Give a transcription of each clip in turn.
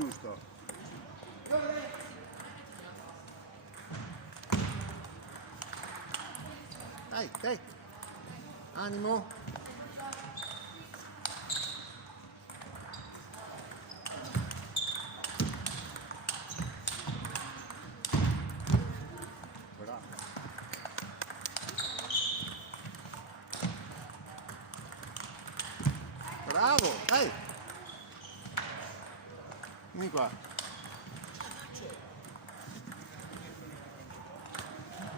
giusto. Dai, dai. Animo. Bravo. Bravo, dai. Vieni qua.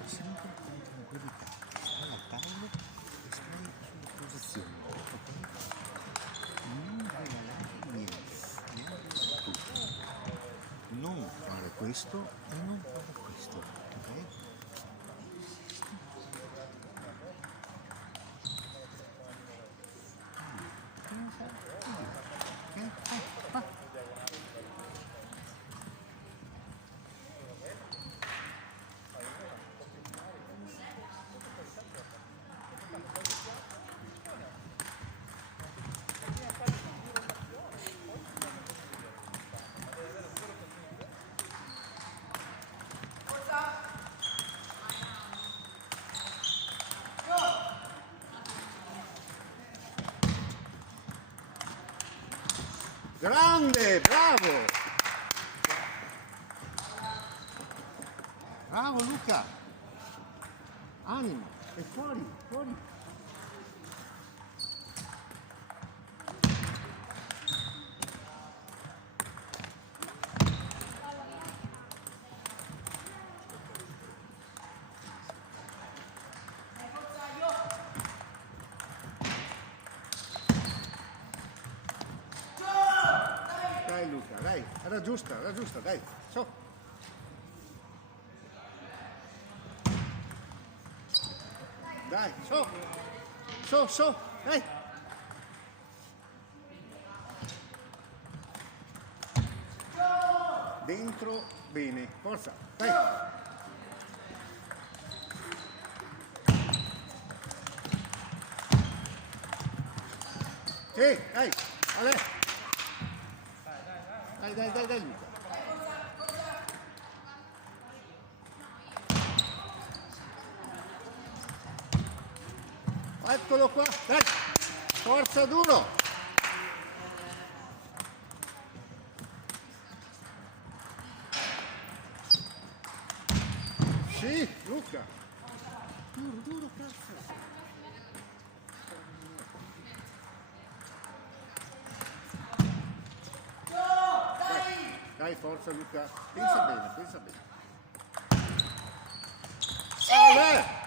Sempre con tranquillità, stai a palla e stai sulla posizione, ok? Non regalare niente, neanche tu. Non fare questo e non fare questo, ok? Grande, bravo! Bravo Luca! Animo, è fuori, fuori! Dai Luca, dai, era giusta, dai, so. Dai, so, dai. Dentro, bene, forza, dai. Sì, dai, vabbè. Dai, Luca. Eccolo qua, dai, forza duro. Sì, Luca. Duro, cazzo. Dai, forza Luca. Pensa bene. Ale!